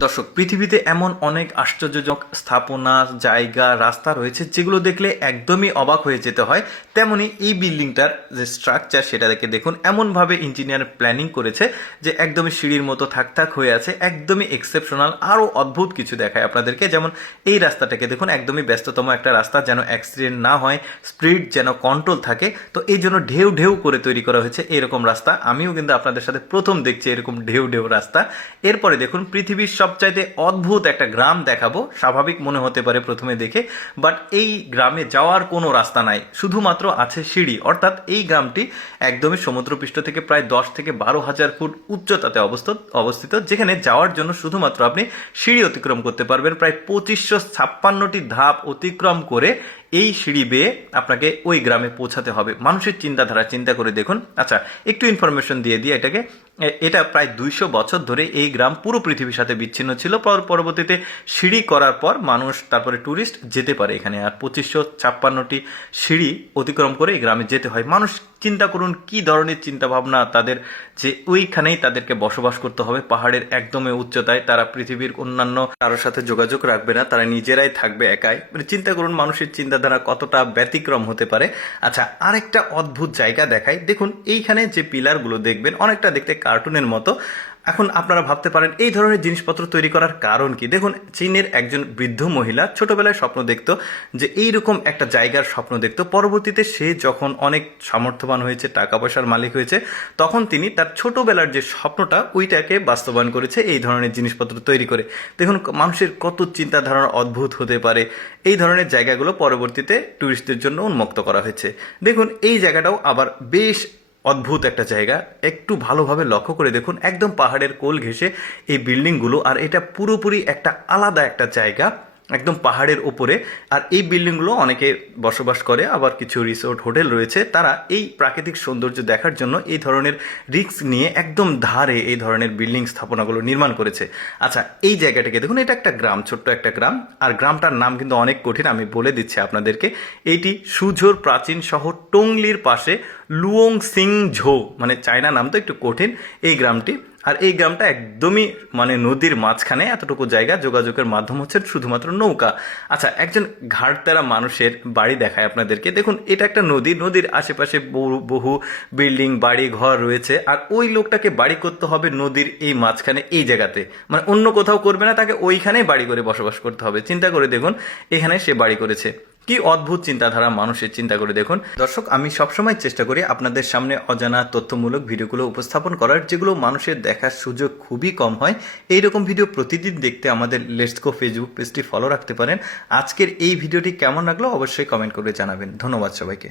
দর্শক, পৃথিবীতে এমন অনেক আশ্চর্যজনক স্থাপনা, জায়গা, রাস্তা রয়েছে যেগুলো দেখলে একদমই অবাক হয়ে যেতে হয়। তেমনি এই বিল্ডিংটার যে স্ট্রাকচার সেটা দেখুন, এমনভাবে ইঞ্জিনিয়ার প্ল্যানিং করেছে যে একদমই সিঁড়ির মতো থাক থাক হয়ে আছে, একদমই এক্সেপশনাল। আরও অদ্ভুত কিছু দেখায় আপনাদেরকে, যেমন এই রাস্তাটাকে দেখুন, একদমই ব্যস্ততম একটা রাস্তা, যেন অ্যাক্সিডেন্ট না হয়, স্পিড যেন কন্ট্রোল থাকে। তো এই জন্য ঢেউ ঢেউ করে তৈরি করা হয়েছে এরকম রাস্তা। আমিও কিন্তু আপনাদের সাথে প্রথম দেখছি এরকম ঢেউ ঢেউ রাস্তা। এরপরে দেখুন, পৃথিবীর সবচাইতে অদ্ভুত একটা গ্রাম দেখাবো। স্বাভাবিক মনে হতে পারে প্রথমে দেখে, বাট এই গ্রামে যাওয়ার কোনো রাস্তা নাই, শুধুমাত্র আছে সিঁড়ি। অর্থাৎ এই গ্রামটি একদমই সমুদ্রপৃষ্ঠ থেকে প্রায় 10 থেকে 12 হাজার ফুট উচ্চতাতে অবস্থিত, যেখানে যাওয়ার জন্য শুধুমাত্র আপনি সিঁড়ি অতিক্রম করতে পারবেন। প্রায় 2556টি ধাপ অতিক্রম করে এই সিঁড়ি বেয়ে আপনাকে ওই গ্রামে পৌঁছাতে হবে। মানুষের চিন্তাধারা চিন্তা করে দেখুন। আচ্ছা, একটু ইনফরমেশন দিয়ে দিই এটাকে। এটা প্রায় 200 বছর ধরে এই গ্রাম পুরো পৃথিবীর সাথে বিচ্ছিন্ন ছিল। পরবর্তীতে সিঁড়ি করার পর মানুষ, তারপরে ট্যুরিস্ট যেতে পারে এখানে। আর 2556টি সিঁড়ি অতিক্রম করে এই গ্রামে যেতে হয়। মানুষ চিন্তা করুন কি ধরনের চিন্তা ভাবনা তাদের, যে ওইখানেই তাদেরকে বসবাস করতে হবে পাহাড়ের একদমই উচ্চতায়। তারা পৃথিবীর অন্যান্য কারোর সাথে যোগাযোগ রাখবে না, তারা নিজেরাই থাকবে একাই। মানে চিন্তা করুন মানুষের চিন্তাধারা কতটা ব্যতিক্রম হতে পারে। আচ্ছা, আরেকটা অদ্ভুত জায়গা দেখাই। দেখুন, এইখানে যে পিলারগুলো দেখবেন অনেকটা দেখতে কার্টুনের মতো। এখন আপনারা ভাবতে পারেন এই ধরনের জিনিসপত্র তৈরি করার কারণ কি। দেখুন, চীনের একজন বৃদ্ধ মহিলা ছোটবেলায় স্বপ্ন দেখতো যে এইরকম একটা জায়গার স্বপ্ন দেখতো। পরবর্তীতে সে যখন অনেক সামর্থ্যবান হয়েছে, টাকা পয়সার মালিক হয়েছে, তখন তিনি তার ছোটবেলার যে স্বপ্নটা ওইটাকে বাস্তবায়ন করেছে এই ধরনের জিনিসপত্র তৈরি করে। দেখুন মানুষের কত চিন্তাধারা অদ্ভুত হতে পারে। এই ধরনের জায়গাগুলো পরবর্তীতে ট্যুরিস্টদের জন্য উন্মুক্ত করা হয়েছে। দেখুন, এই জায়গাটাও আবার বেশ অদ্ভুত একটা জায়গা। একটু ভালোভাবে লক্ষ্য করে দেখুন, একদম পাহাড়ের কোল ঘেঁষে এই বিল্ডিংগুলো, আর এটা পুরোপুরি একটা আলাদা একটা জায়গা, একদম পাহাড়ের ওপরে। আর এই বিল্ডিংগুলো অনেকে বসবাস করে, আবার কিছু রিসোর্ট হোটেল রয়েছে, তারা এই প্রাকৃতিক সৌন্দর্য দেখার জন্য এই ধরনের রিস্ক নিয়ে একদম ধারে এই ধরনের বিল্ডিং স্থাপনাগুলো নির্মাণ করেছে। আচ্ছা, এই জায়গাটাকে দেখুন, এটা একটা গ্রাম, ছোট্ট একটা গ্রাম। আর গ্রামটার নাম কিন্তু অনেক কঠিন, আমি বলে দিচ্ছি আপনাদেরকে। এইটি সুঝোর প্রাচীন শহর টংলির পাশে লুয়ং সিং ঝো, মানে চায়না নাম তো একটু কঠিন এই গ্রামটি। আর এই গ্রামটা একদমই মানে নদীর মাঝখানে, এতটুকু জায়গা, যোগাযোগের মাধ্যম হচ্ছে শুধুমাত্র নৌকা। আচ্ছা, একজন ঘাড়তেরা মানুষের বাড়ি দেখায় আপনাদেরকে। দেখুন, এটা একটা নদী, নদীর আশেপাশে বহু বিল্ডিং, বাড়ি ঘর রয়েছে। আর ওই লোকটাকে বাড়ি করতে হবে নদীর এই মাঝখানে, এই জায়গাতে, মানে অন্য কোথাও করবে না, তাকে ওইখানেই বাড়ি করে বসবাস করতে হবে। চিন্তা করে দেখুন, এখানে সে বাড়ি করেছে। কি অদ্ভুত চিন্তাধারা মানুষের, চিন্তা করে দেখুন। দর্শক, আমি সবসময় চেষ্টা করি আপনাদের সামনে অজানা তথ্যমূলক ভিডিওগুলো উপস্থাপন করার, যেগুলো মানুষের দেখার সুযোগ খুবই কম হয়। এইরকম ভিডিও প্রতিদিন দেখতে আমাদের লেটস গো ফেসবুক পেজটি ফলো রাখতে পারেন। আজকের এই ভিডিওটি কেমন লাগলো অবশ্যই কমেন্ট করে জানাবেন। ধন্যবাদ সবাইকে।